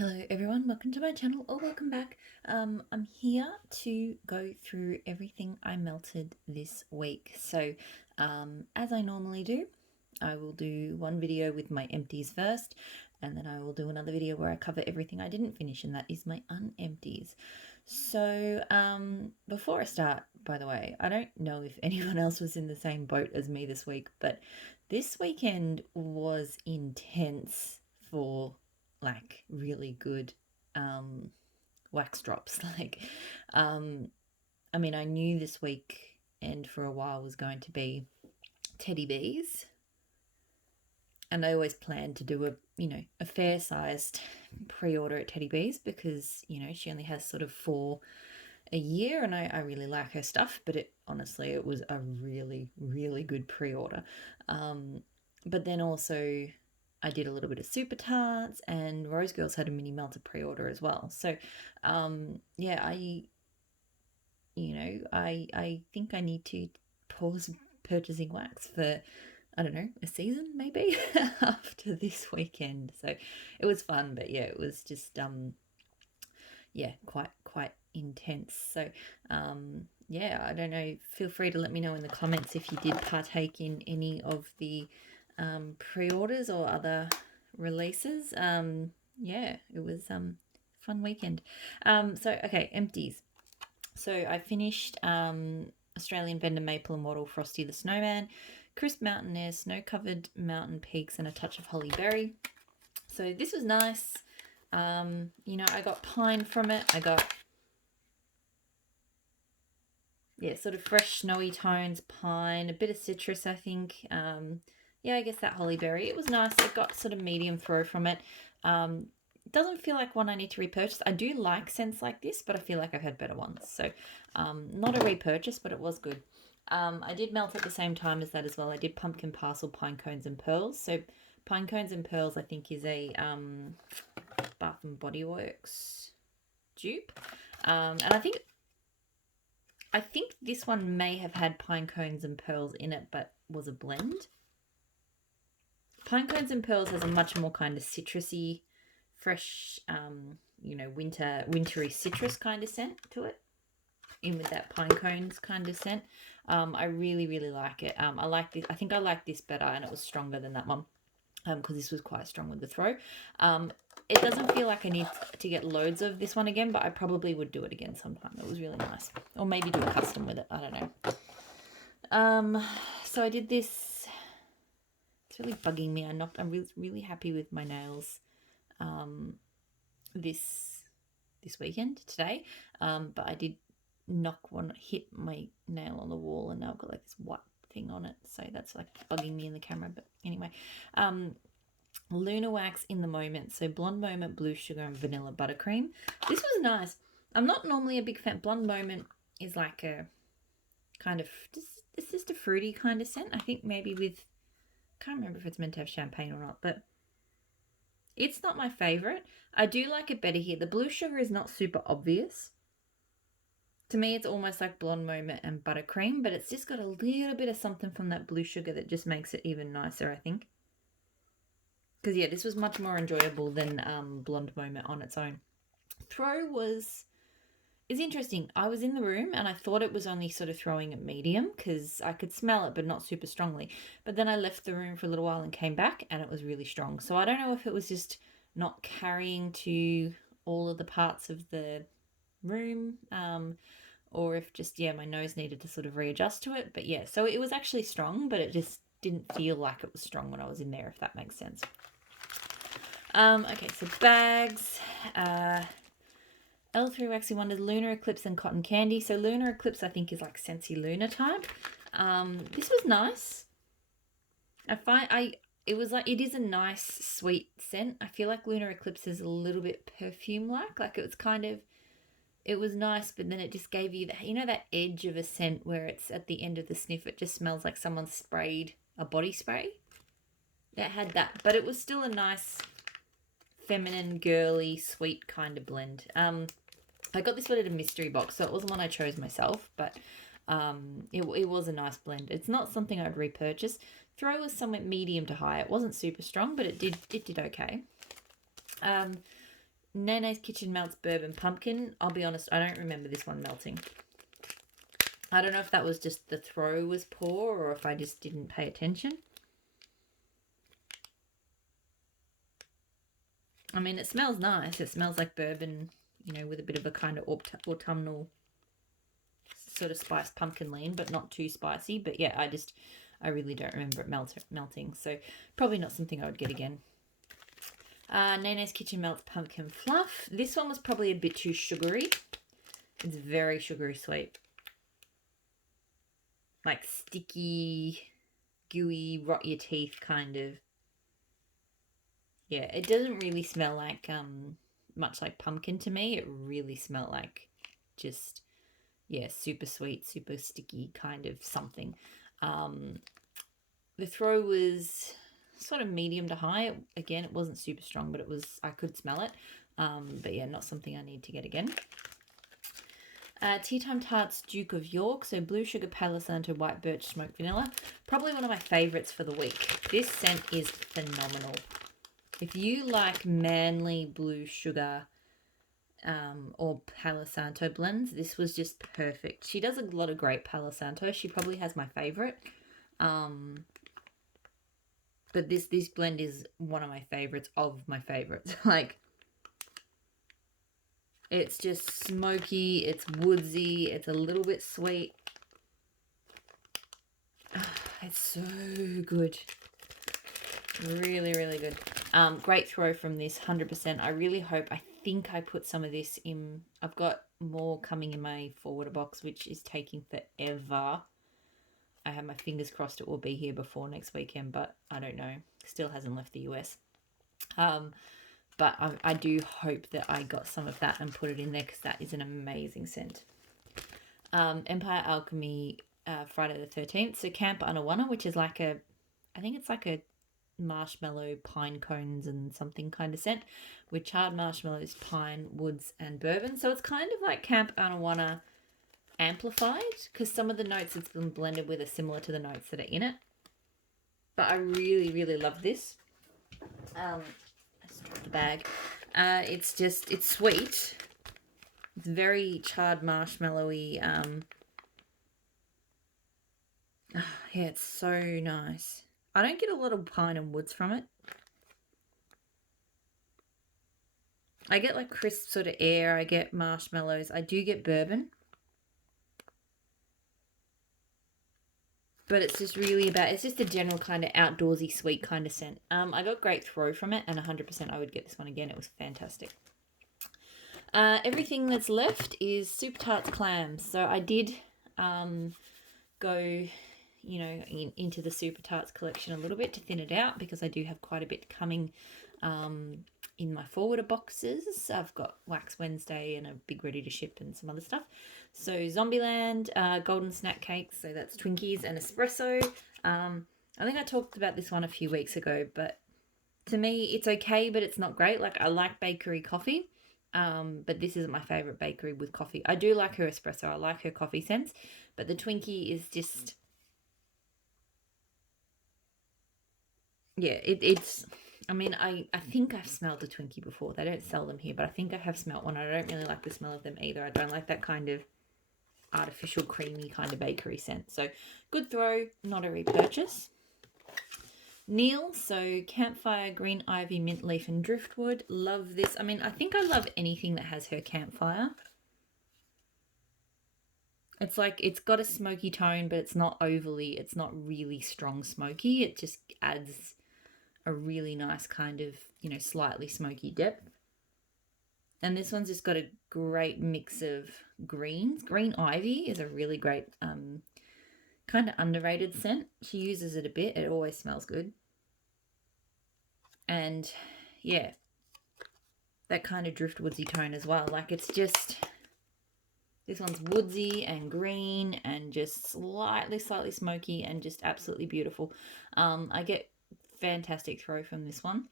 Hello everyone, welcome to my channel or welcome back. I'm here to go through everything I melted this week. So as I normally do, I will do one video with my empties first, and then I will do another video where I cover everything I didn't finish, and that is my unempties. So before I start, by the way, I don't know if anyone else was in the same boat as me this week, but this weekend was intense for like really good wax drops. I mean, I knew this week and for a while was going to be teddy bees, and I always planned to do a fair sized pre-order at Teddy Bees because she only has sort of 4 a year, and I really like her stuff. But it was a really good pre-order. But then also I did a little bit of Super Tarts, and Rose Girls had a mini melter pre-order as well. So yeah, I think I need to pause purchasing wax for, I don't know, a season maybe after this weekend. So it was fun, but yeah, it was just quite intense. So yeah, I don't know, feel free to let me know in the comments if you did partake in any of the pre-orders or other releases. Yeah, it was fun weekend. So okay, empties. So I finished Australian Vendor Maple and Wattle Frosty the Snowman, Crisp Mountain Air, Snow Covered Mountain Peaks, and a touch of Holly Berry. So this was nice. I got pine from it. I got, sort of fresh snowy tones, pine, a bit of citrus, I think. I guess that holly berry. It was nice. It got sort of medium throw from it. Doesn't feel like one I need to repurchase. I do like scents like this, but I feel like I've had better ones. So not a repurchase, but it was good. I did melt at the same time as that as well. I did pumpkin parcel, pine cones and pearls. So pine cones and pearls, I think, is a Bath and Body Works dupe. And I think this one may have had pine cones and pearls in it, but was a blend. Pine cones and pearls has a much more kind of citrusy, fresh, wintry citrus kind of scent to it, in with that pine cones kind of scent. I really like it. I like this. I think I like this better, and it was stronger than that one because this was quite strong with the throw. It doesn't feel like I need to get loads of this one again, but I probably would do it again sometime. It was really nice. Or maybe do a custom with it. I don't know. So I did this. It's really bugging me. I'm really happy with my nails this weekend, today. But I did hit my nail on the wall, and now I've got like this white thing on it. So that's like bugging me in the camera. But anyway, Lunar Wax in the Moment. So Blonde Moment, Blue Sugar, and Vanilla Buttercream. This was nice. I'm not normally a big fan. Blonde Moment is like a kind of, it's just a fruity kind of scent. I think maybe with, can't remember if it's meant to have champagne or not, but it's not my favorite. I do like it better here. The Blue Sugar is not super obvious. To me, it's almost like Blonde Moment and Buttercream, but it's just got a little bit of something from that Blue Sugar that just makes it even nicer, I think. Because, yeah, this was much more enjoyable than Blonde Moment on its own. Throw is interesting. I was in the room and I thought it was only sort of throwing at medium because I could smell it, but not super strongly. But then I left the room for a little while and came back, and it was really strong. So I don't know if it was just not carrying to all of the parts of the room, or if just, my nose needed to sort of readjust to it. But yeah, so it was actually strong, but it just didn't feel like it was strong when I was in there, if that makes sense. Okay, so bags. L3 Waxy Wonders, Lunar Eclipse, and Cotton Candy. So Lunar Eclipse, I think, is like Scentsy Luna type. This was nice. It is a nice sweet scent. I feel like Lunar Eclipse is a little bit perfume-like. Like it was nice, but then it just gave you that edge of a scent where it's at the end of the sniff, it just smells like someone sprayed a body spray. It had that, but it was still a nice feminine, girly, sweet kind of blend. I got this one at a mystery box, so it wasn't one I chose myself, but it was a nice blend. It's not something I'd repurchase. Throw was somewhat medium to high. It wasn't super strong, but it did okay. Nene's Kitchen melts bourbon pumpkin. I'll be honest, I don't remember this one melting. I don't know if that was just the throw was poor or if I just didn't pay attention. I mean, it smells nice. It smells like bourbon, you know, with a bit of a kind of autumnal sort of spiced pumpkin lean, but not too spicy. But yeah, I really don't remember it melting. So probably not something I would get again. Nene's Kitchen melts pumpkin fluff. This one was probably a bit too sugary. It's very sugary sweet. Like sticky, gooey, rot your teeth kind of. Yeah, it doesn't really smell like much like pumpkin to me. It really smelled like just, yeah, super sweet, super sticky kind of something. The throw was sort of medium to high. Again, it wasn't super strong, but I could smell it. But yeah, not something I need to get again. Tea Time Tarts Duke of York. So blue sugar, Palo Santo, white birch, smoked vanilla. Probably one of my favorites for the week. This scent is phenomenal. If you like manly blue sugar or Palo Santo blends, this was just perfect. She does a lot of great Palo Santo. She probably has my favorite. But this blend is one of my favorites of my favorites. Like, it's just smoky, it's woodsy, it's a little bit sweet. It's so good. Really, really good. Great throw from this, 100%. I think I put some of this in. I've got more coming in my forwarder box, which is taking forever. I have my fingers crossed it will be here before next weekend, but I don't know. Still hasn't left the US. But I do hope that I got some of that and put it in there because that is an amazing scent. Empire Alchemy Friday the 13th. So Camp Anawana, which is like I think it's like a marshmallow, pine cones and something kind of scent with charred marshmallows, pine, woods and bourbon. So it's kind of like Camp Anawana amplified because some of the notes it's been blended with are similar to the notes that are in it. But I really, really love this. I just dropped the bag. It's sweet. It's very charred marshmallowy. Yeah, it's so nice. I don't get a lot of pine and woods from it. I get like crisp sort of air. I get marshmallows. I do get bourbon. But it's just really it's just a general kind of outdoorsy sweet kind of scent. I got great throw from it and 100% I would get this one again. It was fantastic. Everything that's left is Super Tarts clams. So I did go, you know, into the Super Tarts collection a little bit to thin it out because I do have quite a bit coming in my forwarder boxes. I've got Wax Wednesday and a big ready to ship and some other stuff. So Zombieland, Golden Snack Cakes, so that's Twinkies and Espresso. I think I talked about this one a few weeks ago, but to me it's okay, but it's not great. Like, I like bakery coffee, but this isn't my favourite bakery with coffee. I do like her espresso, I like her coffee scents, but the Twinkie is just... yeah, it's... I mean, I think I've smelled a Twinkie before. They don't sell them here, but I think I have smelled one. I don't really like the smell of them either. I don't like that kind of artificial creamy kind of bakery scent. So good throw, not a repurchase. Neil, so Campfire, Green Ivy, Mint Leaf and Driftwood. Love this. I mean, I think I love anything that has her campfire. It's like, it's got a smoky tone, but it's not really strong smoky. It just adds a really nice kind of, you know, slightly smoky depth. And this one's just got a great mix of greens. Green Ivy is a really great kind of underrated scent. She uses it a bit. It always smells good. And yeah, that kind of driftwoodsy tone as well. Like, it's just... this one's woodsy and green and just slightly smoky and just absolutely beautiful. I get fantastic throw from this one.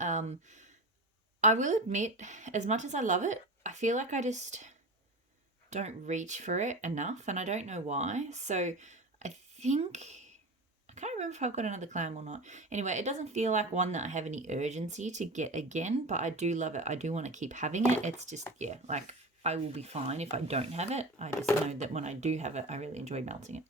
I will admit, as much as I love it, I feel like I just don't reach for it enough, and I don't know why. So I think... I can't remember if I've got another clam or not. Anyway, it doesn't feel like one that I have any urgency to get again, but I do love it. I do want to keep having it. It's just, yeah, like I will be fine if I don't have it. I just know that when I do have it, I really enjoy melting it.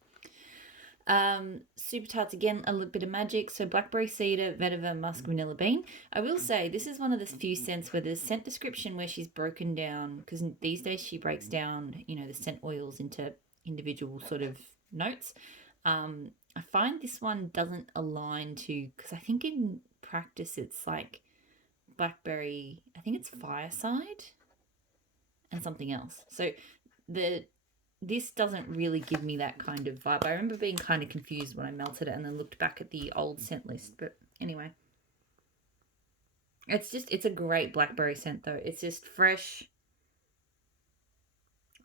Super tarts again, a little bit of magic. So blackberry cedar, vetiver, musk, vanilla bean. I will say this is one of the few scents where there's scent description where she's broken down, because these days she breaks down, the scent oils into individual sort of notes. I find this one doesn't align to, because I think in practice it's like blackberry, I think it's fireside and something else. So this doesn't really give me that kind of vibe. I remember being kind of confused when I melted it and then looked back at the old scent list. But anyway, it's a great blackberry scent though. It's just fresh,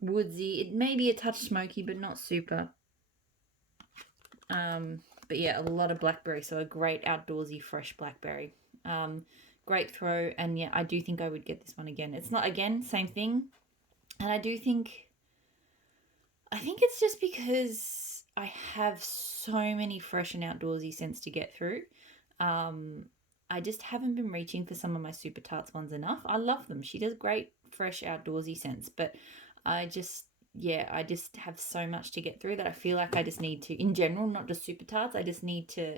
woodsy. It may be a touch smoky, but not super. But yeah, a lot of blackberry. So a great outdoorsy, fresh blackberry. Great throw. And yeah, I do think I would get this one again. It's not, again, same thing. And I think it's just because I have so many fresh and outdoorsy scents to get through. I just haven't been reaching for some of my Super Tarts ones enough. I love them. She does great fresh outdoorsy scents, but I just have so much to get through that I feel like I just need to, in general, not just Super Tarts, I just need to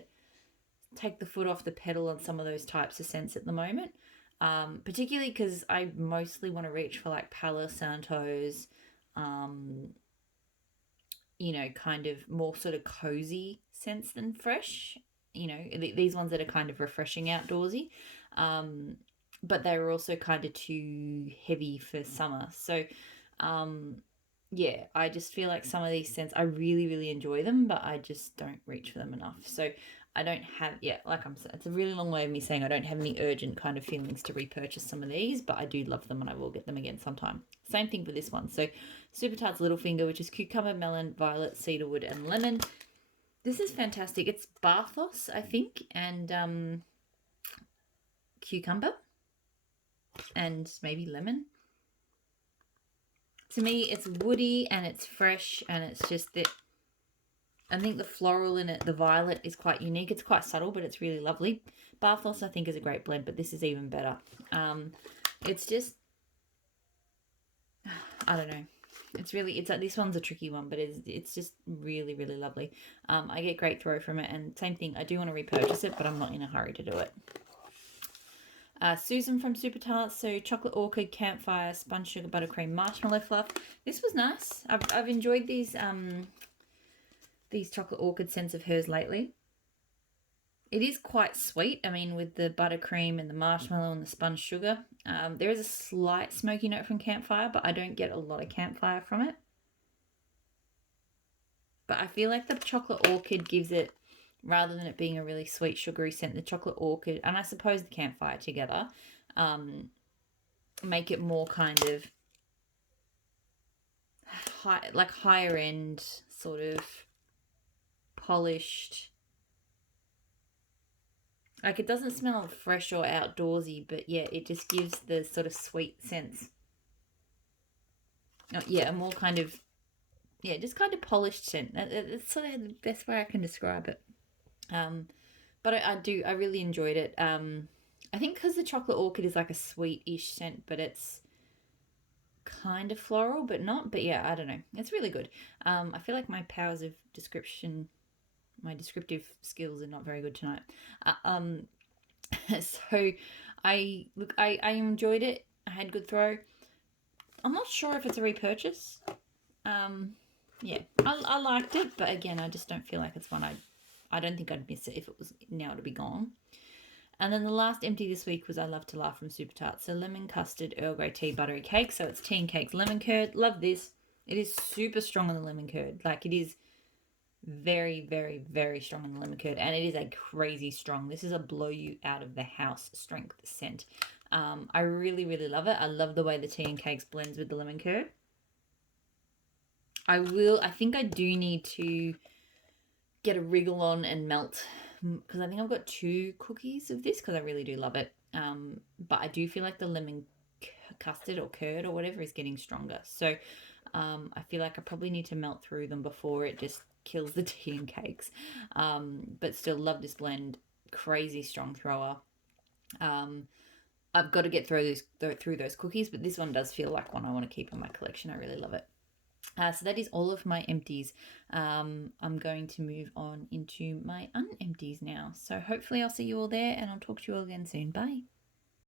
take the foot off the pedal on some of those types of scents at the moment. Particularly because I mostly want to reach for like Palo Santos, kind of more sort of cozy scents than fresh. These ones that are kind of refreshing outdoorsy. But they were also kind of too heavy for summer. So, yeah, I just feel like some of these scents, I really, really enjoy them, but I just don't reach for them enough. So I don't have, like I'm saying, it's a really long way of me saying I don't have any urgent kind of feelings to repurchase some of these, but I do love them and I will get them again sometime. Same thing for this one. So Super Tarts Littlefinger, which is cucumber, melon, violet, cedarwood, and lemon. This is fantastic. It's bathos, I think, and cucumber and maybe lemon. To me, it's woody and it's fresh and it's just that I think the floral in it, the violet, is quite unique. It's quite subtle, but it's really lovely. Bathos, I think, is a great blend, but this is even better. It's just, I don't know. This one's a tricky one, but it's just really, really lovely. I get great throw from it, and same thing, I do want to repurchase it, but I'm not in a hurry to do it. Susan from Super Tarts, so chocolate orchid, campfire, sponge sugar, buttercream, marshmallow fluff. This was nice. I've enjoyed these chocolate orchid scents of hers lately. It is quite sweet. I mean, with the buttercream and the marshmallow and the sponge sugar. There is a slight smoky note from campfire, but I don't get a lot of campfire from it. But I feel like the chocolate orchid gives it, rather than it being a really sweet, sugary scent, the chocolate orchid, and I suppose the campfire together, make it more kind of higher end, sort of polished. Like, it doesn't smell fresh or outdoorsy, but yeah, it just gives the sort of sweet sense. A more kind of, just kind of polished scent. It's sort of the best way I can describe it. But I really enjoyed it. I think because the chocolate orchid is like a sweet-ish scent, but it's kind of floral, but not. But yeah, I don't know. It's really good. I feel like my powers of description, my descriptive skills are not very good tonight. So I enjoyed it. I had good throw. I'm not sure if it's a repurchase. I liked it, but again, I just don't feel like it's one I don't think I'd miss it if it was now to be gone. And then the last empty this week was I Love to Laugh from Super Tarts. So lemon custard, Earl Grey tea, buttery cake. So it's tea and cakes, lemon curd. Love this. It is super strong on the lemon curd. Like, it is very, very, very strong on the lemon curd. And it is a crazy strong. This is a blow you out of the house strength scent. I really, really love it. I love the way the tea and cakes blends with the lemon curd. I think I do need to get a wriggle on and melt, because I think I've got 2 cookies of this because I really do love it. But I do feel like the lemon custard or curd or whatever is getting stronger. So I feel like I probably need to melt through them before it just kills the tea and cakes. But still love this blend. Crazy strong thrower. I've got to get through those cookies, but this one does feel like one I want to keep in my collection. I really love it. So that is all of my empties. I'm going to move on into my unempties now. So hopefully I'll see you all there, and I'll talk to you all again soon. Bye.